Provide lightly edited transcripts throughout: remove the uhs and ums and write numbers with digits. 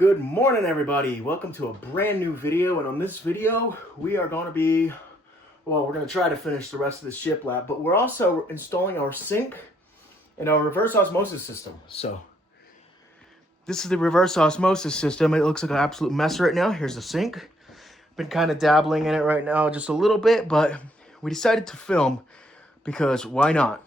Good morning, everybody. Welcome to a brand new video, and on this video we are going to be, well, we're going to try to finish the rest of the shiplap, but we're also installing our sink and our reverse osmosis system. So this is the reverse osmosis system. It looks like an absolute mess right now. Here's the sink. Been kind of dabbling in it right now just a little bit, but we decided to film because why not?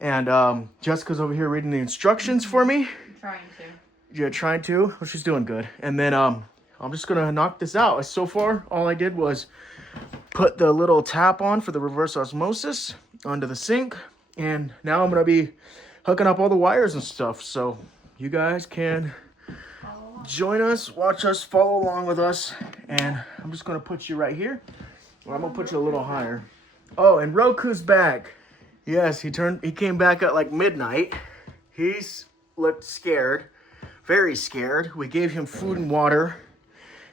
And Jessica's over here reading the instructions for me. Trying to. You're trying to? Well, she's doing good. And then I'm just gonna knock this out. So far, all I did was put the little tap on for the reverse osmosis onto the sink, and now I'm gonna be hooking up all the wires and stuff. So you guys can join us, watch us, follow along with us, and I'm just gonna put you right here. Or I'm gonna put you a little higher. Oh, and Roku's back. Yes, he came back at like midnight. He's looked scared. Very scared. We gave him food and water,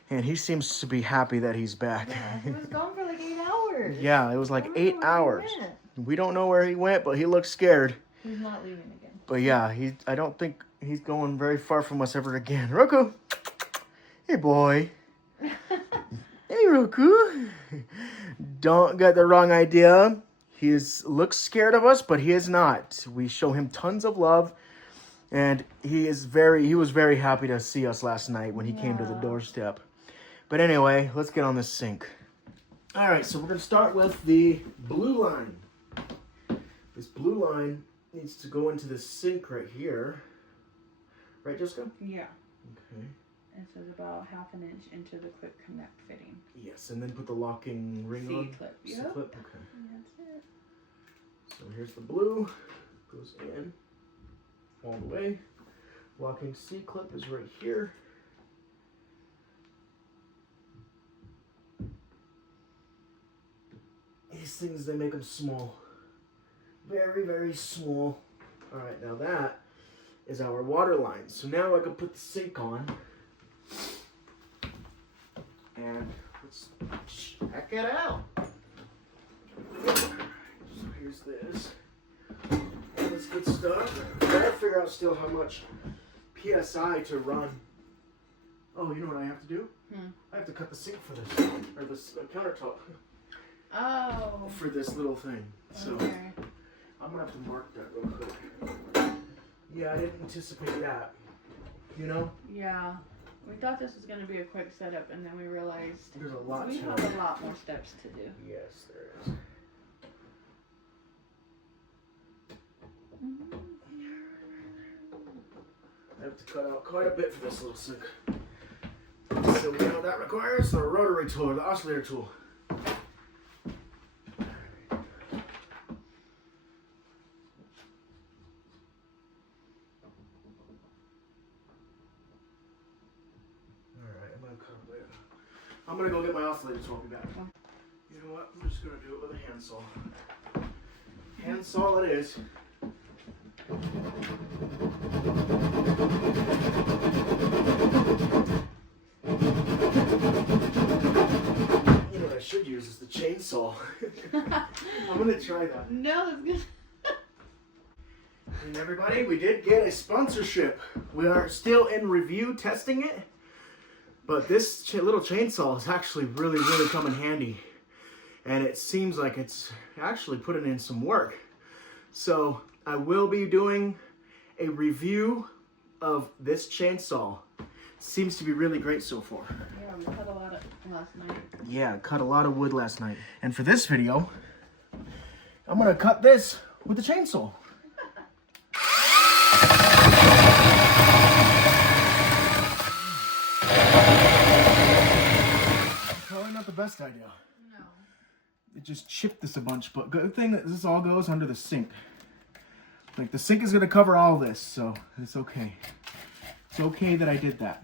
and he seems to be happy that he's back. Yeah, he was gone for like 8 hours. Yeah, it was like 8 hours. We don't know where he went, but he looks scared. He's not leaving again. But yeah, I don't think he's going very far from us ever again. Roku! Hey, boy. Hey, Roku. Don't get the wrong idea. He looks scared of us, but he is not. We show him tons of love. And he was very happy to see us last night when he came to the doorstep. But anyway, let's get on this sink. All right, so we're going to start with the blue line. This blue line needs to go into the sink right here. Right, Jessica? Yeah. Okay. This is about half an inch into the quick connect fitting. Yes, and then put the locking ring on. C-clip. Yep. C-clip, okay. That's it. So here's the blue. Goes in. All the way. Locking C-clip is right here. These things, they make them small. Very, very small. All right, now that is our water line. So now I can put the sink on. And let's check it out. So here's this. That's good stuff. I gotta figure out still how much PSI to run. Oh, you know what I have to do? I have to cut the sink for this, or this countertop. Oh. For this little thing. So okay. I'm gonna have to mark that real quick. Yeah, I didn't anticipate that. You know? Yeah. We thought this was going to be a quick setup, and then we realized there's a lot we to have it. a lot more steps to do. Yes, there is. I have to cut out quite a bit for this little sink. So we know what that requires? The rotary tool, or the oscillator tool. I'm gonna go get my oscillator tool. I'll be back. You know what? I'm just gonna do it with a handsaw. Handsaw it is. You know what I should use is the chainsaw. I'm gonna try that. No, that's good. And everybody, we did get a sponsorship. We are still in review testing it. But this little chainsaw is actually really, really come in handy. And it seems like it's actually putting in some work. So I will be doing a review of this chainsaw. Seems to be really great so far. Yeah, we cut a lot of last night. Yeah, cut a lot of wood last night. And for this video, I'm gonna cut this with the chainsaw. Probably not the best idea. No. It just chipped this a bunch, but good thing that this all goes under the sink. Like, the sink is gonna cover all this, so it's okay. It's okay that I did that.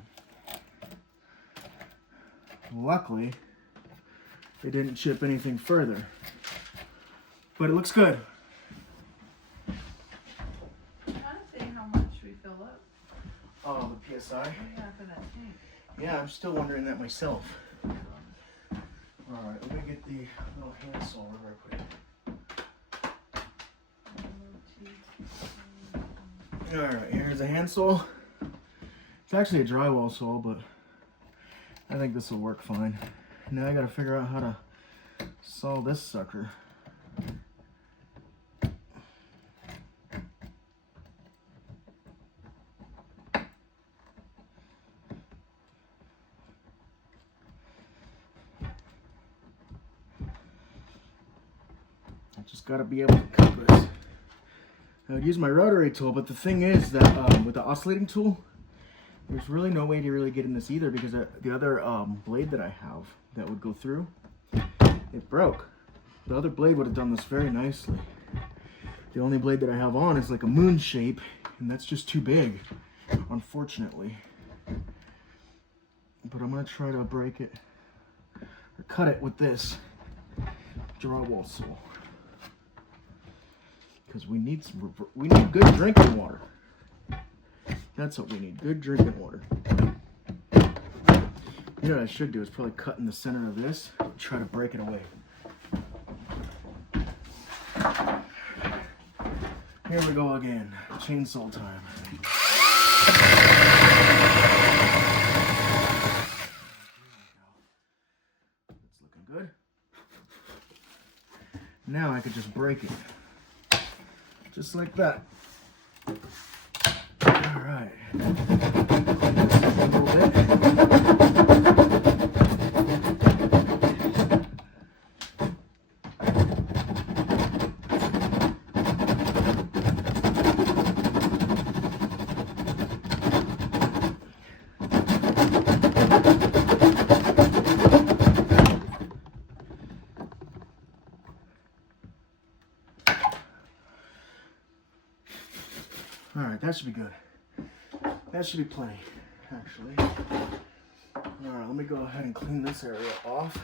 Luckily, it didn't chip anything further. But it looks good. I'm trying to see how much we fill up. Oh, the PSI? Yeah, for that tank. Yeah, I'm still wondering that myself. Alright, I'm gonna get the little handsaw real quick. Alright, here's a handsaw. It's actually a drywall saw, but I think this will work fine. Now I gotta figure out how to saw this sucker. I just gotta be able to cut this. I would use my rotary tool, but the thing is that with the oscillating tool, there's really no way to really get in this either, because the other blade that I have that would go through, it broke. The other blade would have done this very nicely. The only blade that I have on is like a moon shape, and that's just too big, unfortunately. But I'm gonna try to break it or cut it with this drywall saw, because we need good drinking water. That's what we need, good drinking water. You know what I should do is probably cut in the center of this and try to break it away. Here we go again, chainsaw time. It's looking good. Now I could just break it. Just like that. All right. A little bit. All right, that should be good. That should be plenty, actually. All right, let me go ahead and clean this area off.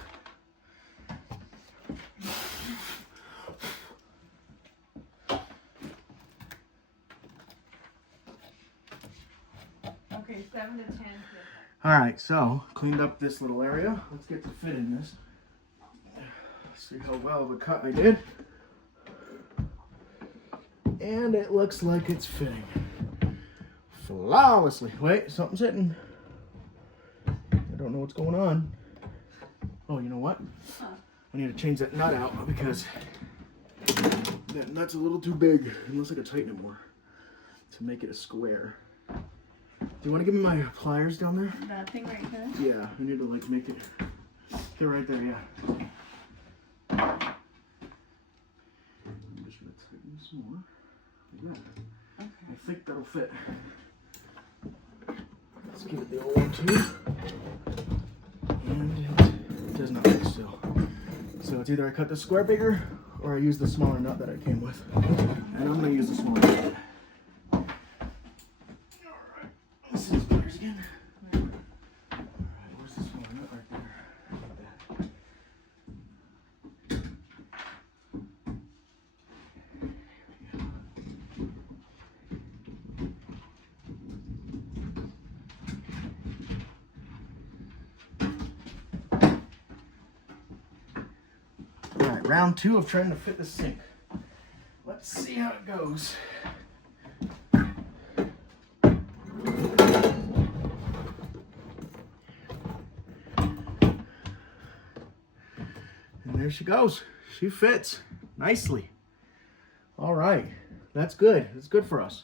Okay, 7 to 10. All right, so cleaned up this little area. Let's get to fitting this. See how well of a cut I did. And it looks like it's fitting flawlessly. Wait, something's hitting. I don't know what's going on. Oh, you know what? Huh. I need to change that nut out because that nut's a little too big, unless I could tighten it more to make it a square. Do you want to give me my pliers down there? That thing right there? Yeah, you need to like make it. They're right there, yeah. I'm just gonna tighten some more. Like that. Okay. I think that'll fit. Let's give it the old one too. And it does not fit still. So it's either I cut the square bigger or I use the smaller nut that I came with. And I'm gonna use the smaller nut. Alright. Let's see these pliers again. Alright, where's the smaller nut? Right there. Like that. Alright, round 2 of trying to fit the sink. Let's see how it goes. And there she goes. She fits nicely. All right, that's good. It's good for us.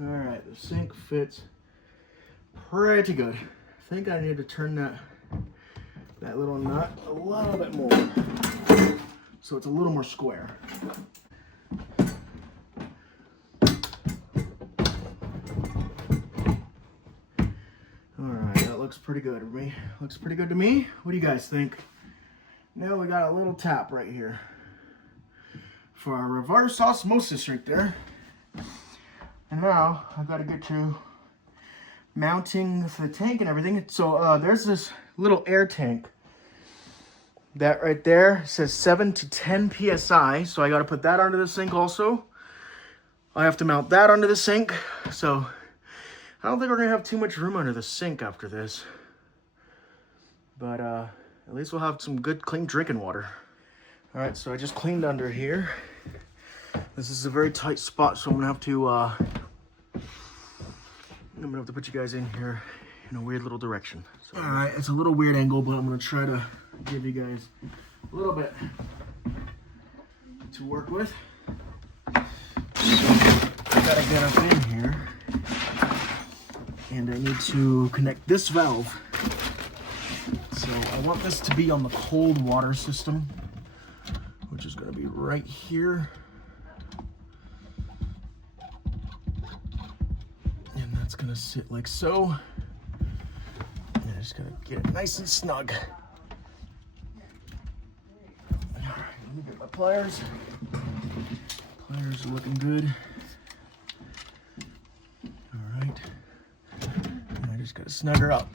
All right, the sink fits pretty good. I think I need to turn that little nut a little bit more, so it's a little more square. All right, that looks pretty good to me. Looks pretty good to me. What do you guys think? Now we got a little tap right here for our reverse osmosis right there. And now I've got to get to mounting the tank and everything. So there's this little air tank. That right there says 7 to 10 PSI. So I got to put that under the sink also. I have to mount that under the sink. So I don't think we're going to have too much room under the sink after this. But at least we'll have some good clean drinking water. All right, so I just cleaned under here. This is a very tight spot, so I'm going to have to I'm gonna have to put you guys in here in a weird little direction. So, all right, it's a little weird angle, but I'm gonna try to give you guys a little bit to work with. So I gotta get up in here, and I need to connect this valve. So I want this to be on the cold water system, which is gonna be right here. And that's gonna sit like so. And I just gotta get it nice and snug. All right, let me get my pliers. Pliers are looking good. All right. And I just gotta snug her up.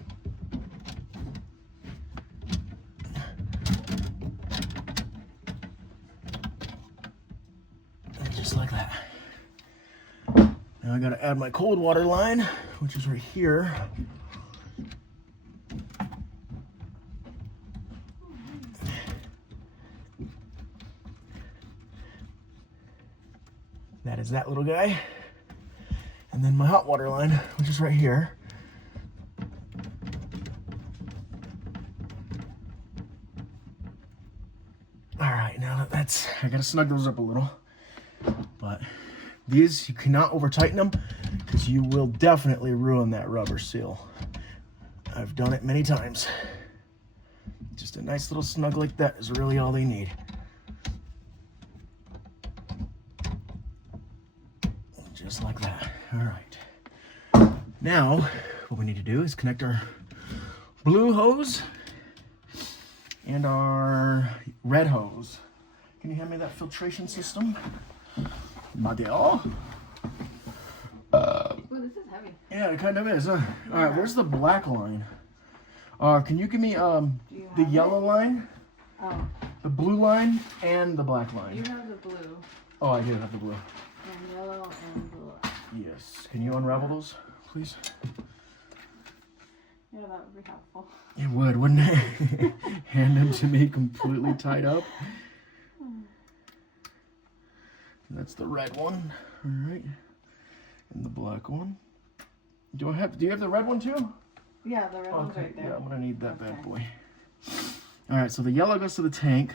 And just like that. Now I gotta add my cold water line, which is right here. That is that little guy. And then my hot water line, which is right here. All right, now that's, I gotta snug those up a little. But these, you cannot over tighten them because you will definitely ruin that rubber seal. I've done it many times. Just a nice little snug like that is really all they need. Just like that. All right. Now, what we need to do is connect our blue hose and our red hose. Can you hand me that filtration system? Madeo. Oh, this is heavy. Yeah, it kind of is. All right, where's the black line? Can you give me the yellow line, Oh, the blue line, and the black line? you have the blue Oh, I do have the blue. and yellow and blue. Yes. Can you unravel those, please? Yeah, that would be helpful. It would, wouldn't it? Hand them to me completely tied up. That's the red one. All right. And the black one. Do you have the red one too? Yeah, the red one's right there. Yeah, I'm gonna need that bad boy. All right, so the yellow goes to the tank.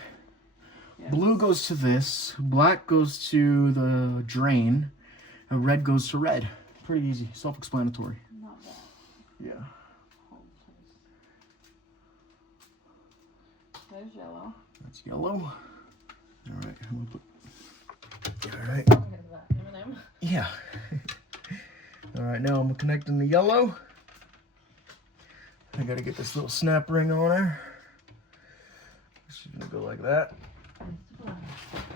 Yes. Blue goes to this. Black goes to the drain. And red goes to red. Pretty easy, self-explanatory. Not bad. Yeah. Hold, please. There's yellow. That's yellow. All right, I'm gonna put. All right. What is that? M&M? Yeah. All right, now I'm connecting the yellow. I gotta get this little snap ring on her. She's gonna go like that.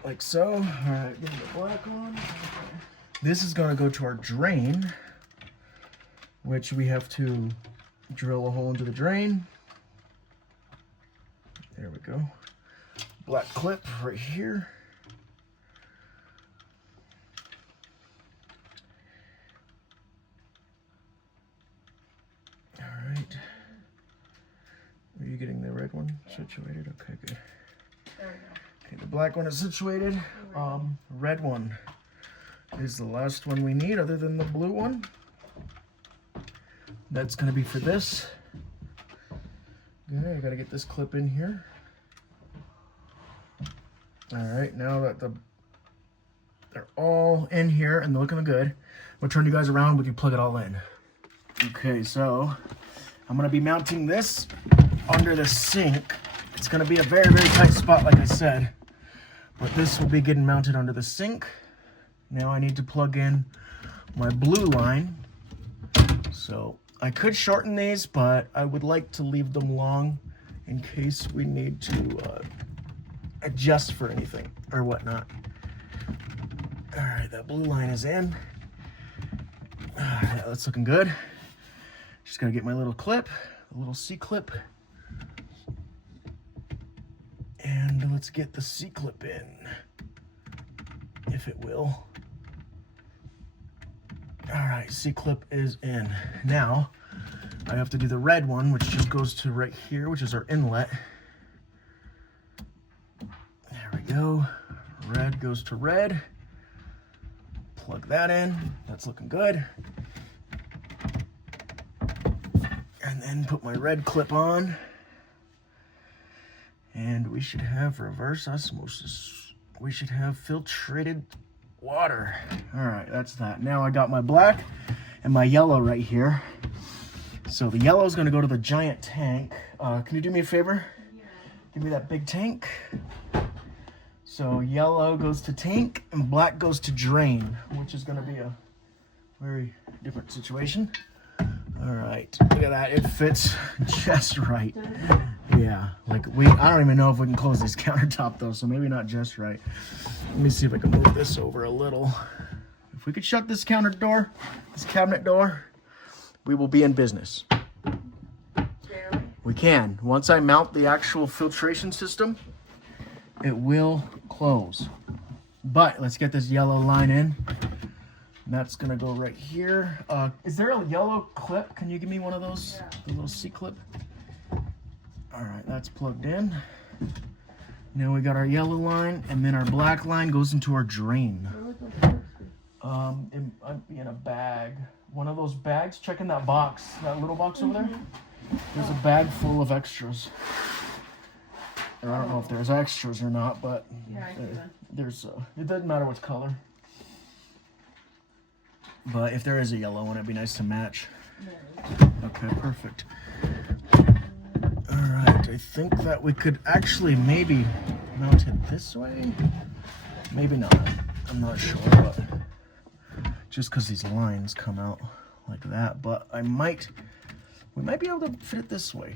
Like so. All right, getting the black on. This is gonna go to our drain, which we have to drill a hole into the drain. There we go. Black clip right here. All right. Are you getting the red one situated? Okay, good. There we go. Okay, the black one is situated. Red one is the last one we need other than the blue one. That's gonna be for this. Okay, I gotta get this clip in here. All right, now that they're all in here and they're looking good, I'm gonna turn you guys around, we can plug it all in. Okay, so I'm gonna be mounting this under the sink. It's gonna be a very, very tight spot, like I said, but this will be getting mounted under the sink. Now I need to plug in my blue line. So I could shorten these, but I would like to leave them long in case we need to adjust for anything or whatnot. All right, that blue line is in. All right, that's looking good. Just gotta get my little clip, a little C-clip. And let's get the C-clip in, if it will. All right, C-clip is in. Now, I have to do the red one, which just goes to right here, which is our inlet. There we go. Red goes to red. Plug that in. That's looking good. And then put my red clip on. And we should have reverse osmosis. We should have filtrated water. All right, that's that. Now I got my black and my yellow right here. So the yellow is going to go to the giant tank. Can you do me a favor? Yeah. Give me that big tank. So yellow goes to tank and black goes to drain, which is going to be a very different situation. All right, look at that. It fits just right. Yeah, like I don't even know if we can close this countertop though, so maybe not just right. Let me see if I can move this over a little. If we could shut this cabinet door, we will be in business. Barely. We can. Once I mount the actual filtration system, it will close. But let's get this yellow line in. And that's gonna go right here. Is there a yellow clip? Can you give me one of those? Yeah. The little C clip. All right, that's plugged in. Now we got our yellow line, and then our black line goes into our drain. It might be in a bag. One of those bags. Check in that box, that little box over there. There's a bag full of extras. Or I don't know if there's extras or not, but Yeah, I see one. there's. It doesn't matter what color. But if there is a yellow one, it'd be nice to match. Okay, perfect. Alright, I think that we could actually maybe mount it this way. Maybe not. I'm not sure, but just because these lines come out like that. But we might be able to fit it this way.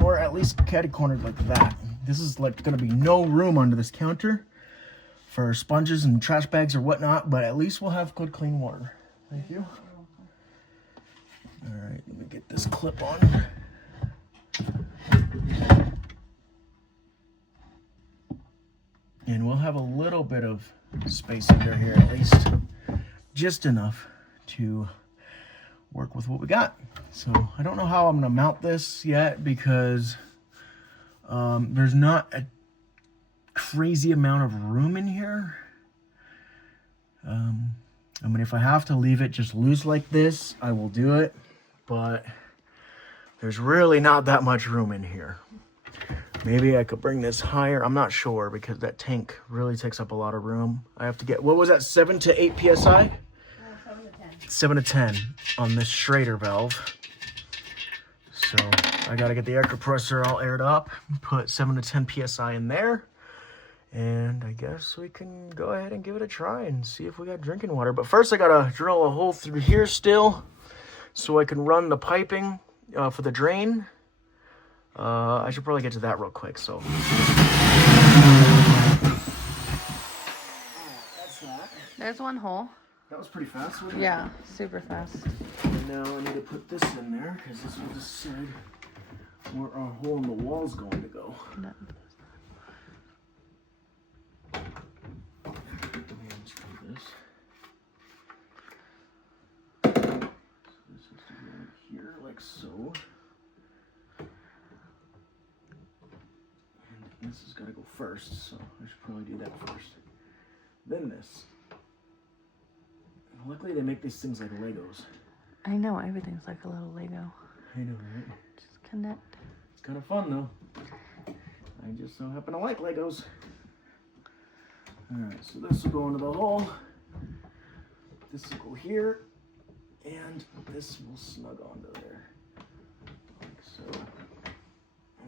Or at least catty-cornered like that. This is like going to be no room under this counter for sponges and trash bags or whatnot, but at least we'll have good clean water. Thank you. All right, let me get this clip on. And we'll have a little bit of space under here, at least just enough to work with what we got. So I don't know how I'm gonna mount this yet because there's not a crazy amount of room in here. I mean, if I have to leave it just loose like this, I will do it, but there's really not that much room in here. Maybe I could bring this higher. I'm not sure because that tank really takes up a lot of room. I have to get, what was that, 7 to 8 PSI? 7 to 10. 7 to 10 on this Schrader valve. So I gotta get the air compressor all aired up, put 7 to 10 PSI in there. And I guess we can go ahead and give it a try and see if we got drinking water. But first I gotta drill a hole through here still so I can run the piping for the drain. I should probably get to that real quick, so. That's that. There's one hole. That was pretty fast, wasn't it? Yeah, super fast. And now I need to put this in there because this will decide where our hole in the wall is going to go. No. Let's try this. So this has to go right here, like so. And this has got to go first, so I should probably do that first. Then this. Luckily, they make these things like Legos. I know, everything's like a little Lego. I know, right? Just connect. It's kind of fun, though. I just so happen to like Legos. Alright, so this will go into the hole. This will go here. And this will snug onto there. Like so.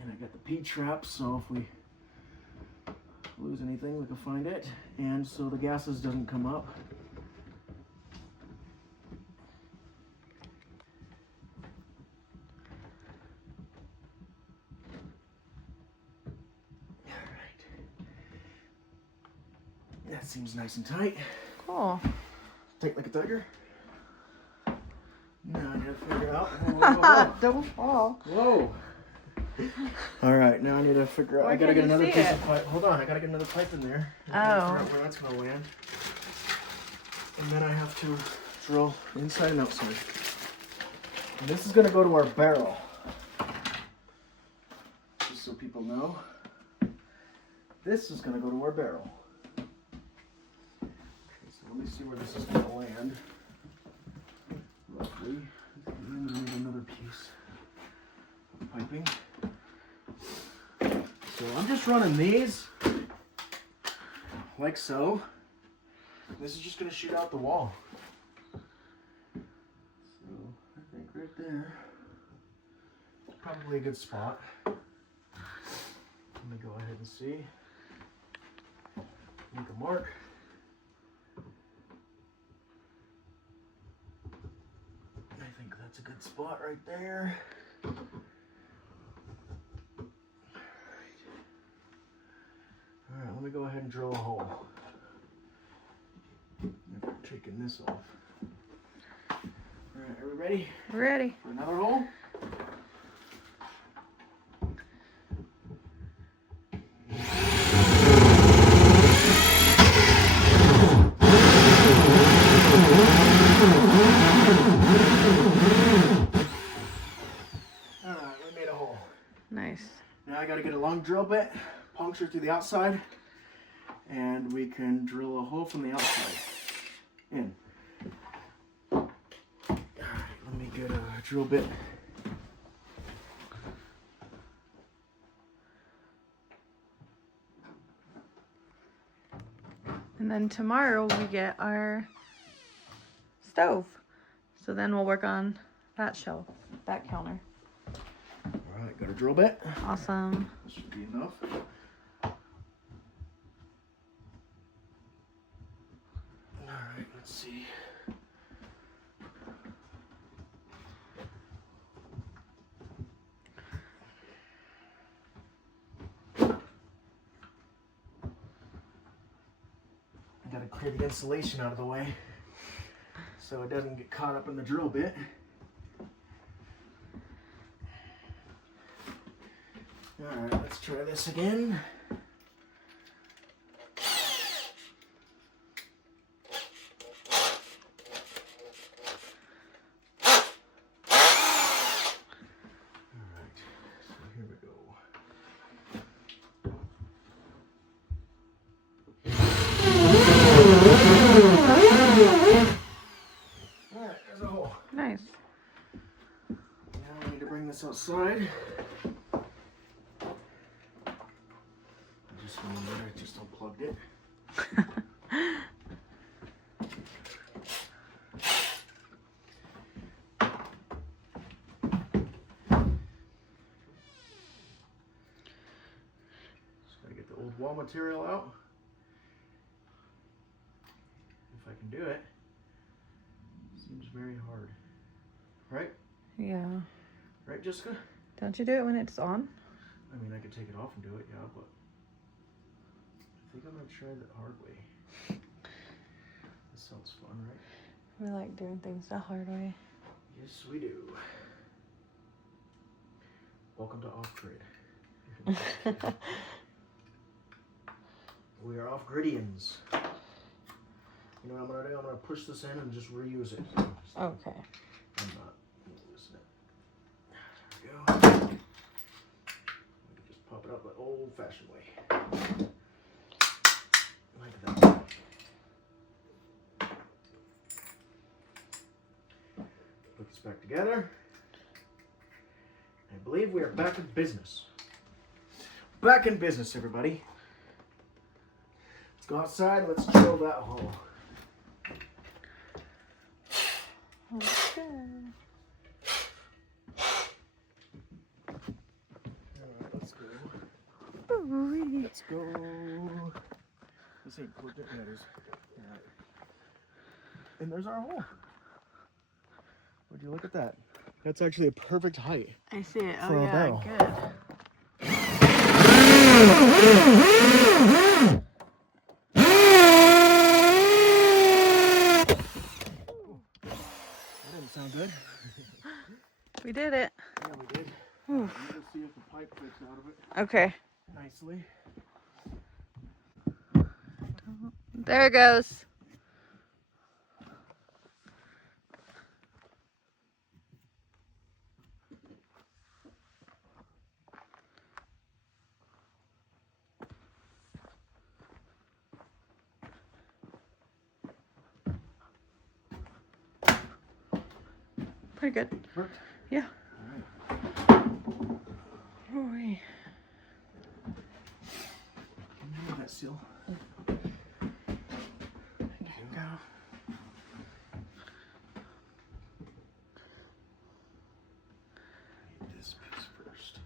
And I got the P-trap, so if we lose anything, we can find it. And so the gases doesn't come up. That seems nice and tight. Cool. Tight like a tiger. Now I gotta figure out. Whoa. Don't fall. Whoa. Alright, now I need to figure out. Why I gotta can't get you another see piece it? of pipe. Hold on, I gotta get another pipe in there. I Oh. gotta figure out where that's gonna land. And then I have to drill inside and outside. And this is gonna go to our barrel. Just so people know. This is gonna go to our barrel. Let me see where this is going to land. Roughly. And then we need another piece. piping. So I'm just running these like so. This is just going to shoot out the wall. So I think right there is probably a good spot. Let me go ahead and see. Make a mark. I think that's a good spot right there. Alright, let me go ahead and drill a hole. I'm taking this off. Alright, are we ready? Ready. For another hole? Alright, we made a hole. Nice. Now I gotta get a long drill bit, puncture through the outside, and we can drill a hole from the outside in. Alright, let me get a drill bit. And then tomorrow we get our stove. So then we'll work on that shelf, that counter. Alright, got a drill bit. Awesome. This should be enough. Alright, let's see. I gotta clear the insulation out of the way so it doesn't get caught up in the drill bit. Alright, let's try this again. Alright, so here we go. Alright, there's a hole. Nice. Now we need to bring this outside. I just unplugged it. Just gotta get the old wall material out. If I can do it. Seems very hard. Right? Yeah. Right, Jessica? Don't you do it when it's on? I mean, I could take it off and do it, yeah, but I think I'm gonna try the hard way. This sounds fun, right? We like doing things the hard way. Yes, we do. Welcome to off-grid. We are off-gridians. You know what I'm gonna do? I'm gonna push this in and just reuse it. Okay. I'm not using it. There we go. Just pop it up the old-fashioned way. Like that. Put this back together. I believe we are back in business. Back in business, everybody. Let's go outside and let's drill that hole. Okay. Alright, let's go. Ooh-wee. Let's go. This ain't plugged in yet, is it? Alright. And there's our hole. Would you look at that? That's actually a perfect height. I see it. For Oh a yeah, barrel. good. That didn't sound good. We did it. Yeah, we did. Ooh. Let me just see if the pipe fits out of it Okay. nicely. There it goes. Pretty good. Worked? Yeah. Alright. that seal? There you go. This piece first.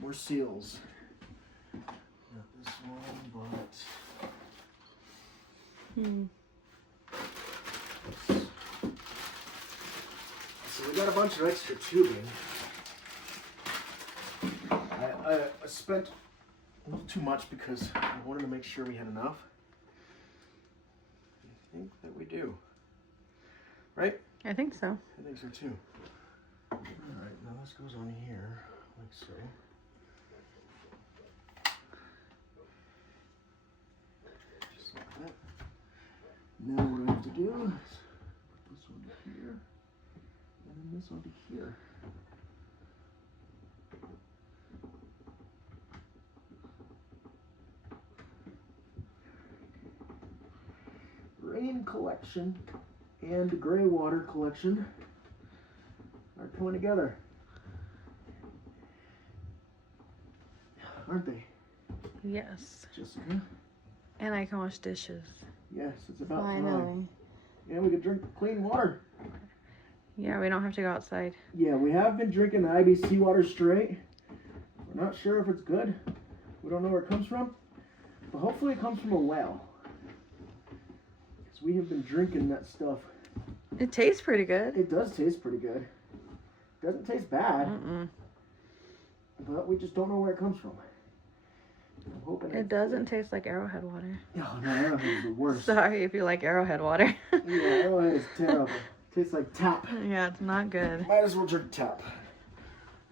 More seals. Not this one, but so we got a bunch of extra tubing. I spent a little too much because I wanted to make sure we had enough. I think that we do. Right? I think so. I think so too. Alright, now this goes on here, like so. Just like that. Now what I have to do is put this one here, and then this one to here. Rain collection and gray water collection are coming together, aren't they, Yes. Jessica? And I can wash dishes. Yes, it's about Finally. time. And we can drink clean water. Yeah, we don't have to go outside. Yeah, we have been drinking the IBC water straight. We're not sure if it's good. We don't know where it comes from, but hopefully it comes from a well. Because we have been drinking that stuff. It tastes pretty good. It does taste pretty good. Doesn't taste bad, but we just don't know where it comes from. I'm hoping It doesn't taste like Arrowhead water. Oh, no, Arrowhead is the worst. Sorry if you like Arrowhead water. Yeah, Arrowhead is terrible. Tastes like tap. Yeah, it's not good. Might as well drink tap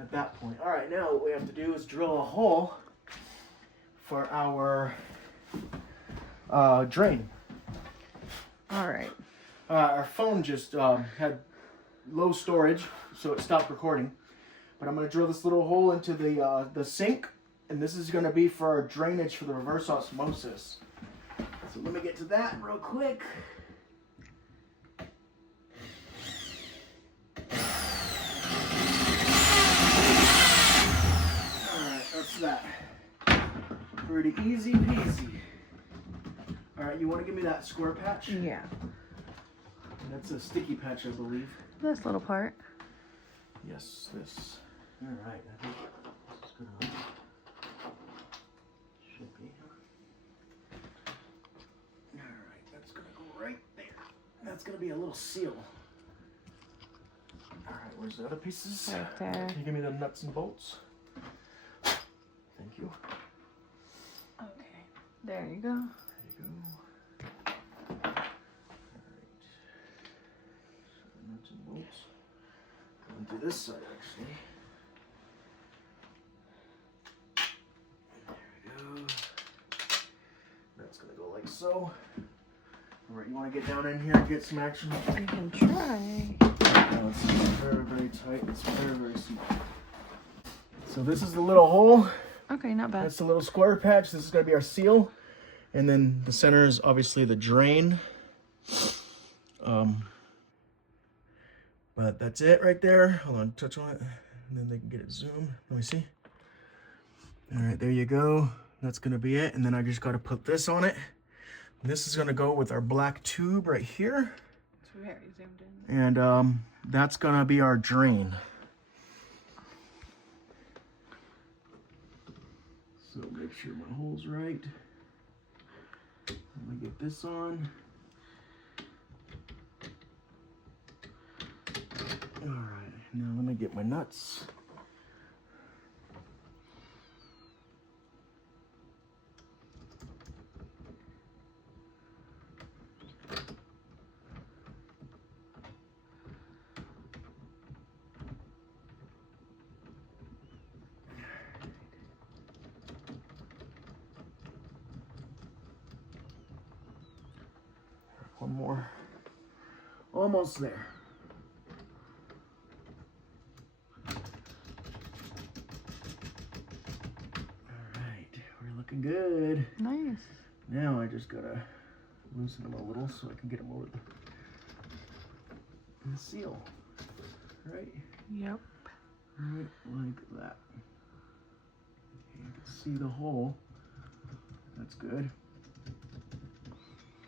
at that point. All right, now what we have to do is drill a hole for our drain. All right. Our phone just had low storage, so it stopped recording. But I'm going to drill this little hole into the sink, and this is going to be for our drainage for the reverse osmosis. So let me get to that real quick. Alright, that's that. Pretty easy peasy. Alright, you want to give me that square patch? Yeah. That's a sticky patch, I believe. This little part. Yes, this. Alright, I think this is good enough. Should be. Alright, that's gonna go right there. That's gonna be a little seal. Alright, where's the other pieces? Right there. Can you give me the nuts and bolts? Thank you. Okay. There you go. There you go. Alright. So the nuts and bolts. Going to this side, actually. There we go. That's gonna go like so. Alright, you wanna get down in here and get some action? I can try. No, it's very, very tight. It's very, very small. So this is the little hole. Okay, not bad. That's the little square patch. This is gonna be our seal. And then the center is obviously the drain. But that's it right there. Hold on, touch on it. And then they can get it zoomed. Let me see. All right, there you go. That's gonna be it. And then I just gotta put this on it. And this is gonna go with our black tube right here. It's very zoomed in. And that's gonna be our drain. So make sure my hole's right. Let me get this on. All right, now let me get my nuts. One more Almost there. Alright, we're looking good. Nice. Now I just gotta loosen them a little so I can get them over the seal. Right? Yep. Right like that. You can see the hole. That's good.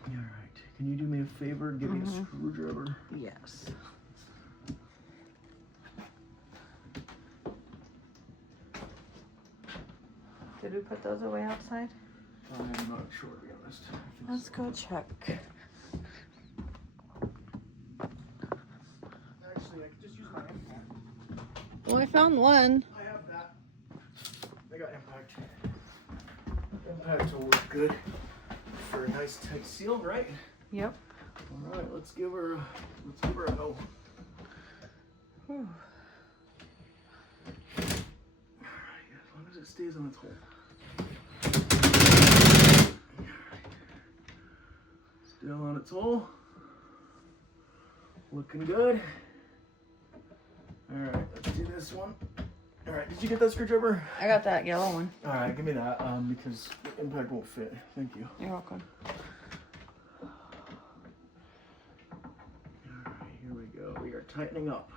Alright, can you do me a favor and give me a screwdriver? Yes. Did we put those away outside? I'm not sure, to be honest. Let's go check. Actually, I could just use my impact. Well, I found one. I have that. I got impact. Impact will work good for a nice tight seal, right? Yep. All right, let's give her a go. Whew. All right, as long as it stays on its hole. Still on its hole. Looking good. All right, let's do this one. All right, did you get that screwdriver? I got that yellow one. All right, give me that because the impact won't fit. Thank you. You're welcome. All right, here we go. We are tightening up.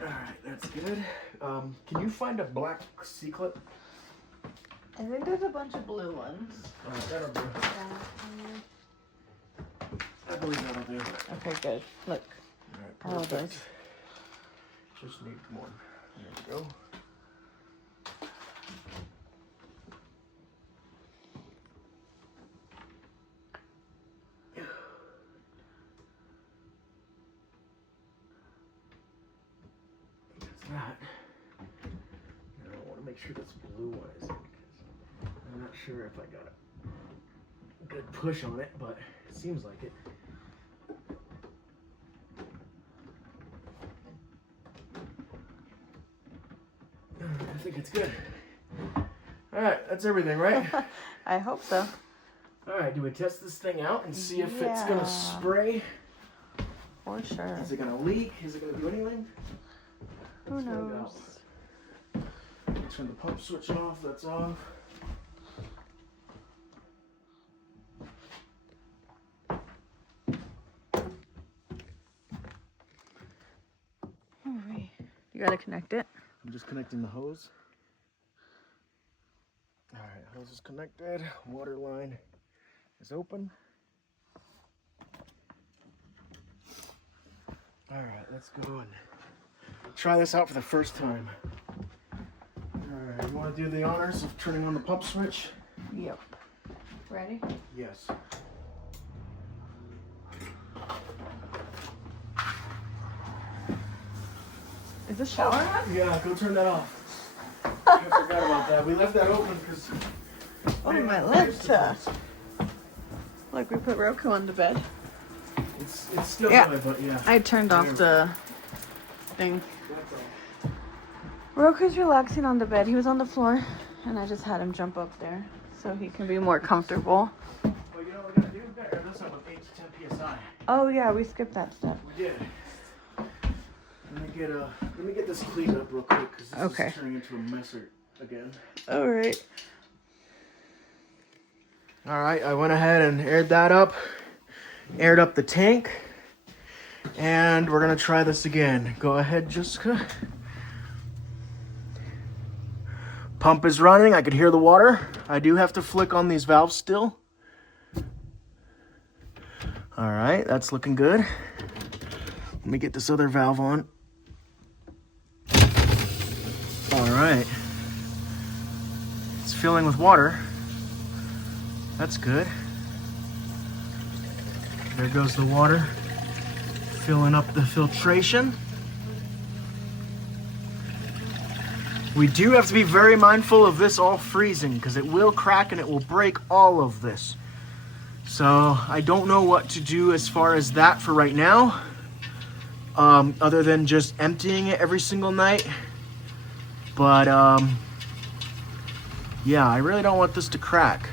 All right, that's good. Can you find a black C-clip? I think there's a bunch of blue ones. All right, that'll do. I believe that'll do. Okay, good. Look. All right, All of perfect. those. Just need more. There we go. That's that. Now I want to make sure this blue one is in because I'm not sure if I got a good push on it, but it seems like it. I think it's good. All right, that's everything, right? I hope so. All right, do we test this thing out and see if it's gonna Yeah. spray? For sure. Is it gonna leak? Is it gonna do anything? Who Let's find knows? out. Turn the pump switch off. That's off. Alright. You gotta connect it. I'm just connecting the hose. All right, hose is connected. Water line is open. All right, let's go and try this out for the first time. All right, you want to do the honors of turning on the pump switch? Yep. Ready? Yes. Is the shower on? Yeah, go turn that off. I forgot about that. We left that open because. Oh, my lips. Look, we put Roku on the bed. It's still Yeah. good, but yeah. I turned off the thing. That's all. Roku's relaxing on the bed. He was on the floor, and I just had him jump up there so he can be more comfortable. Well, you know what we gotta do? We gotta air this up with 8 to 10 psi. Oh yeah, we skipped that step. We did. Let me get this cleaned up real quick because this Okay. is turning into a mess again. All right. All right, I went ahead and aired that up, aired up the tank, and we're gonna try this again. Go ahead, Jessica. Pump is running. I could hear the water. I do have to flick on these valves still. All right, that's looking good. Let me get this other valve on. All right. filling with water. That's good. There goes the water, filling up the filtration. We do have to be very mindful of this all freezing because it will crack and it will break all of this. So I don't know what to do as far as that for right now, other than just emptying it every single night. But yeah, I really don't want this to crack.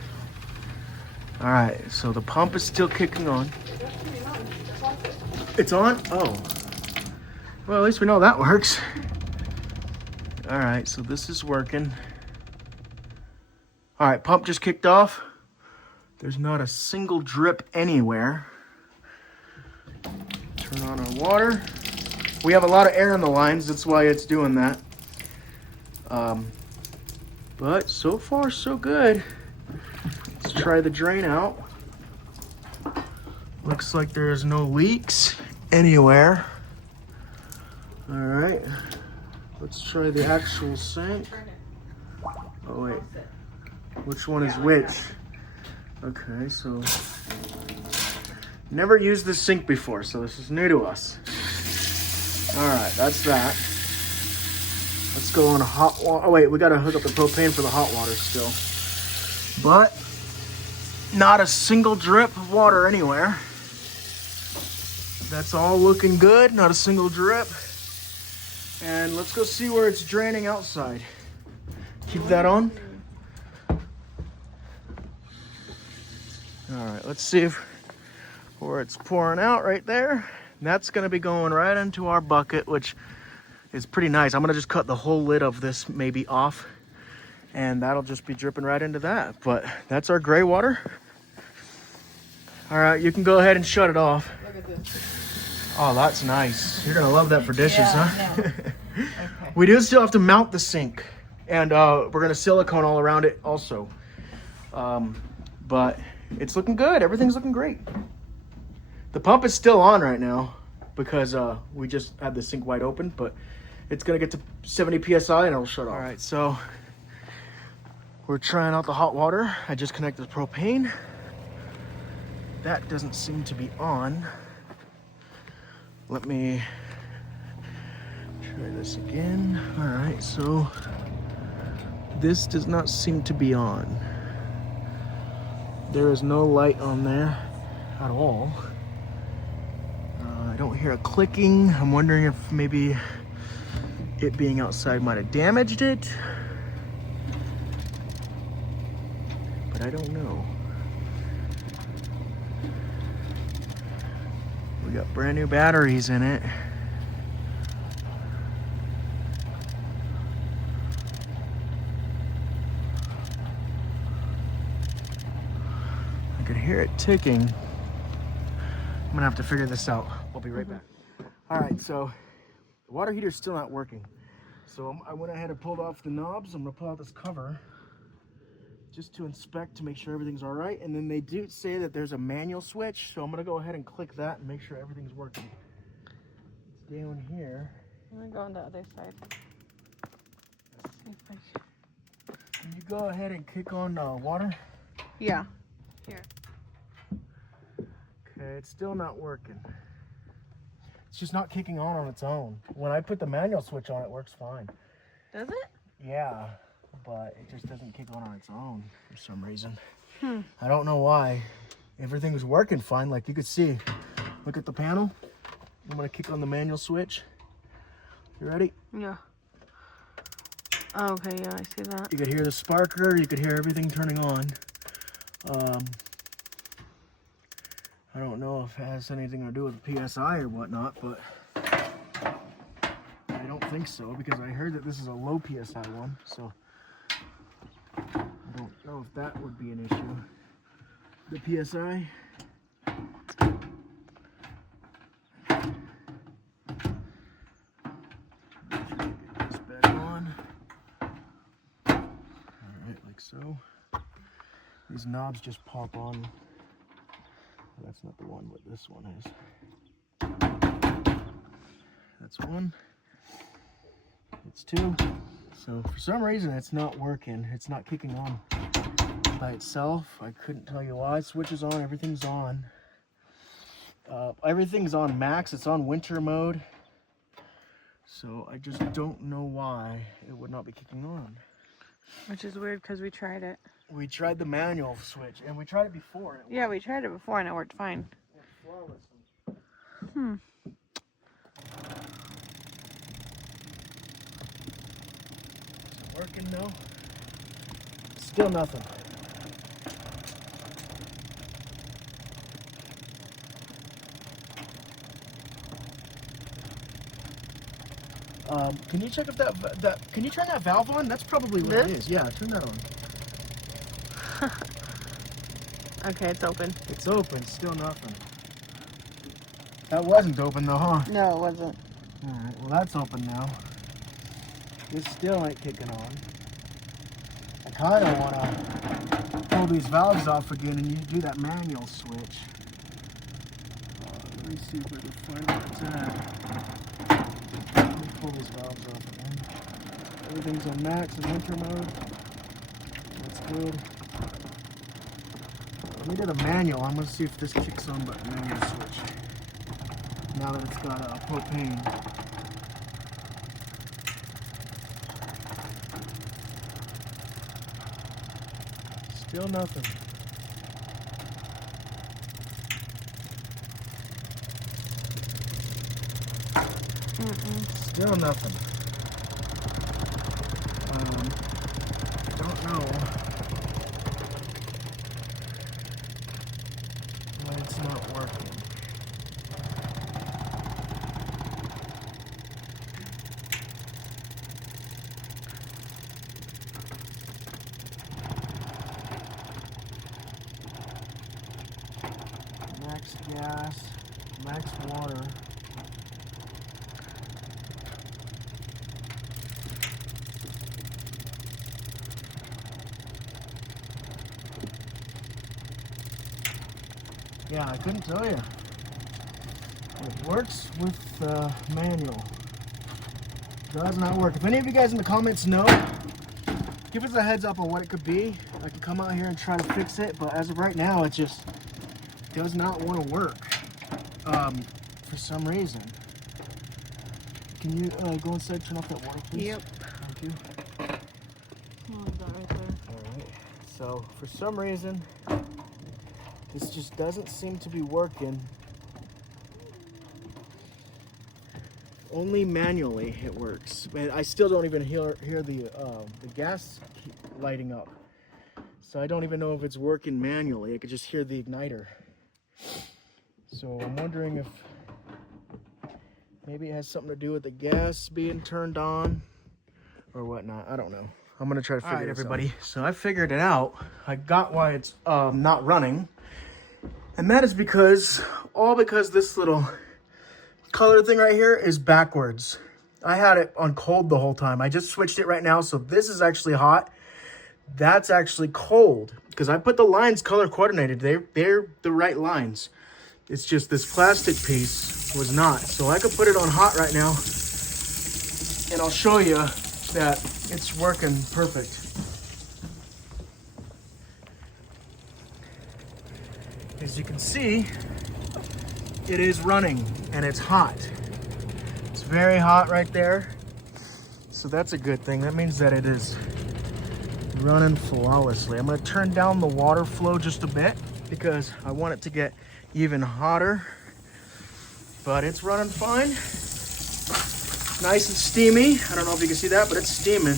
All right, so the pump is still kicking on. It's on? Oh. Well, at least we know that works. All right, so this is working. All right, pump just kicked off. There's not a single drip anywhere. Turn on our water. We have a lot of air in the lines, that's why it's doing that. But so far, so good. Let's try the drain out. Looks like there's no leaks anywhere. All right, let's try the actual sink. Oh wait, which one is which? Okay, so never used this sink before, so this is new to us. All right, that's that. Let's go on hot water. Oh wait, we gotta hook up the propane for the hot water still. But not a single drip of water anywhere. That's all looking good, not a single drip. And let's go see where it's draining outside. Keep that on. All right, let's see where it's pouring out right there. And that's gonna be going right into our bucket, which is pretty nice. I'm gonna just cut the whole lid of this maybe off, and that'll just be dripping right into that. But that's our gray water. All right, you can go ahead and shut it off. Look at this. Oh, that's nice. You're gonna love that for dishes, huh? Okay. We do still have to mount the sink, and we're gonna silicone all around it also. But it's looking good. Everything's looking great. The pump is still on right now because we just had the sink wide open, but it's gonna get to 70 PSI and it'll shut off. All right, so we're trying out the hot water. I just connected the propane. That doesn't seem to be on. Let me try this again. All right, so this does not seem to be on. There is no light on there at all. I don't hear a clicking. I'm wondering if maybe it being outside might have damaged it. But I don't know. We got brand new batteries in it. I could hear it ticking. I'm gonna have to figure this out. I'll be right back. All right, so the water heater's still not working. So I went ahead and pulled off the knobs. I'm gonna pull out this cover just to inspect to make sure everything's all right. And then they do say that there's a manual switch. So I'm gonna go ahead and click that and make sure everything's working. It's down here. I'm gonna go on the other side. Let's see if I Can you go ahead and kick on water? Yeah. Here. Okay, it's still not working. It's just not kicking on its own. When I put the manual switch on, it works fine. Does it? Yeah, but it just doesn't kick on its own for some reason. I don't know why. Everything was working fine, like you could see. Look at the panel. I'm gonna kick on the manual switch. You ready? Yeah. Okay, yeah, I see that. You could hear the sparker, you could hear everything turning on. I don't know if it has anything to do with PSI or whatnot, but I don't think so because I heard that this is a low PSI one, so I don't know if that would be an issue. The PSI. Get this back on. Alright, like so. These knobs just pop on. That's not the one, but this one is. That's one. It's two. So for some reason it's not working. It's not kicking on by itself. I couldn't tell you why. Switch is on, everything's on. Everything's on max, it's on winter mode. So I just don't know why it would not be kicking on. Which is weird because we tried it. We tried the manual switch and we tried it before. Yeah, we tried it before and it worked fine. Flawlessly. Is it working now? Still nothing. Can you check if that can you turn that valve on? That's probably what it is. Yeah, turn that on. Okay, it's open. It's open, still nothing. That wasn't open though, huh? No, it wasn't. Alright, well that's open now. This still ain't kicking on. I kinda wanna pull these valves off again and you do that manual switch. Let me see if I can find where it's at. Pull these valves off again. Everything's on max and winter mode. That's good. We did a manual. I'm gonna see if this kicks on but manual switch. Now that it's got a propane. Still nothing. Still nothing. Don't know why it's not working. Max gas, max water. Yeah, I couldn't tell you. It works with manual. Does not work. If any of you guys in the comments know, give us a heads up on what it could be. I can come out here and try to fix it, but as of right now, it just does not want to work for some reason. Can you go inside, turn off that water, please? Yep. Thank you. Oh, that right there. All right. So for some reason, this just doesn't seem to be working. Only manually it works. And I still don't even hear the gas keep lighting up. So I don't even know if it's working manually. I could just hear the igniter. So I'm wondering if maybe it has something to do with the gas being turned on or whatnot. I don't know. I'm gonna try to figure it out. All right, everybody. So I figured it out. I got why it's not running. And that is because this little color thing right here is backwards. I had it on cold the whole time. I just switched it right now, so this is actually hot. That's actually cold because I put the lines color coordinated. They're the right lines. It's just this plastic piece was not. So I could put it on hot right now and I'll show you that it's working perfect. As you can see, it is running and it's hot. It's very hot right there. So that's a good thing. That means that it is running flawlessly. I'm gonna turn down the water flow just a bit because I want it to get even hotter. But it's running fine. Nice and steamy. I don't know if you can see that, but it's steaming.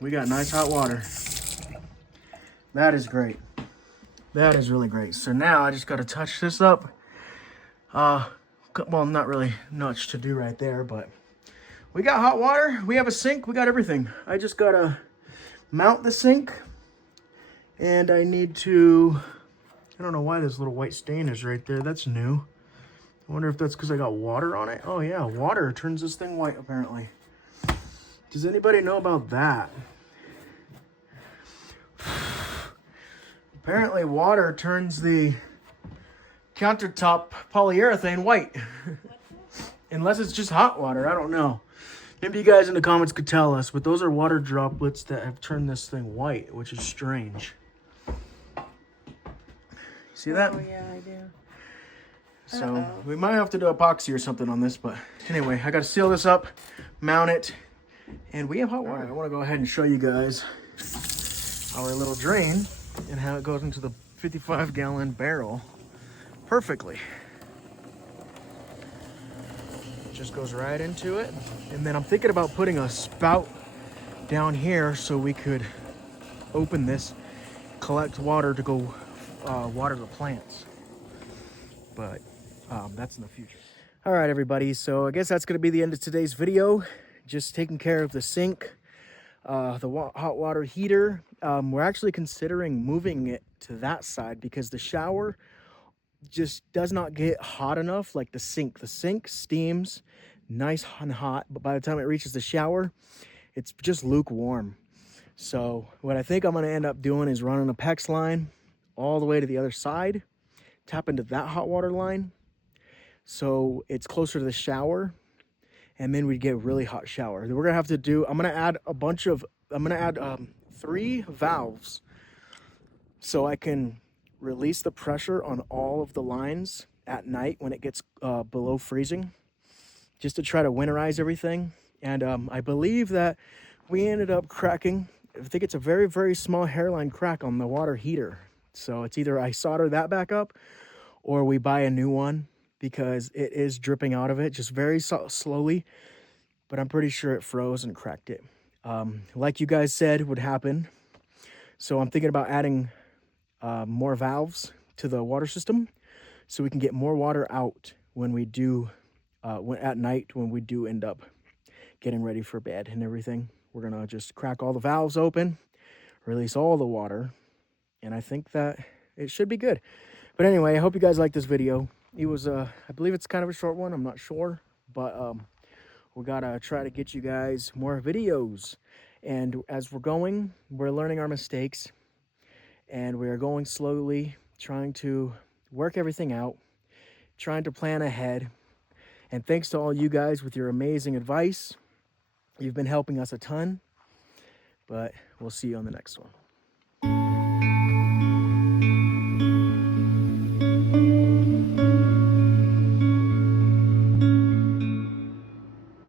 We got nice hot water. That is great. That is really great. So now I just got to touch this up. Well, not really much to do right there, but we got hot water. We have a sink. We got everything. I just got to mount the sink. And I need to, I don't know why this little white stain is right there. That's new. I wonder if that's because I got water on it. Oh yeah, water turns this thing white apparently. Does anybody know about that? Apparently water turns the countertop polyurethane white. Unless it's just hot water, I don't know. Maybe you guys in the comments could tell us, but those are water droplets that have turned this thing white, which is strange. See that? Oh, yeah, I do. So we might have to do epoxy or something on this, but anyway, I got to seal this up, mount it, and we have hot water. I want to go ahead and show you guys our little drain and how it goes into the 55-gallon barrel perfectly. It just goes right into it. And then I'm thinking about putting a spout down here so we could open this, collect water to go water the plants. But that's in the future. All right, everybody. So I guess that's going to be the end of today's video. Just taking care of the sink, the hot water heater. We're actually considering moving it to that side because the shower just does not get hot enough like the sink. The sink steams nice and hot, but by the time it reaches the shower, it's just lukewarm. So what I think I'm going to end up doing is running a PEX line all the way to the other side, tap into that hot water line so it's closer to the shower, and then we'd get a really hot shower. We're gonna have to do, I'm gonna add 3 valves so I can release the pressure on all of the lines at night when it gets below freezing, just to try to winterize everything. And I believe that we ended up cracking, I think it's a very, very small hairline crack on the water heater. So it's either I solder that back up or we buy a new one, because it is dripping out of it just very slowly, but I'm pretty sure it froze and cracked it. Like you guys said would happen. So I'm thinking about adding more valves to the water system so we can get more water out when we do, at night when we do end up getting ready for bed and everything. We're gonna just crack all the valves open, release all the water, and I think that it should be good. But anyway, I hope you guys like this video. It was, I believe it's kind of a short one, I'm not sure, but we gotta try to get you guys more videos. And as we're going, we're learning our mistakes, and we are going slowly, trying to work everything out, trying to plan ahead. And thanks to all you guys with your amazing advice. You've been helping us a ton, but we'll see you on the next one.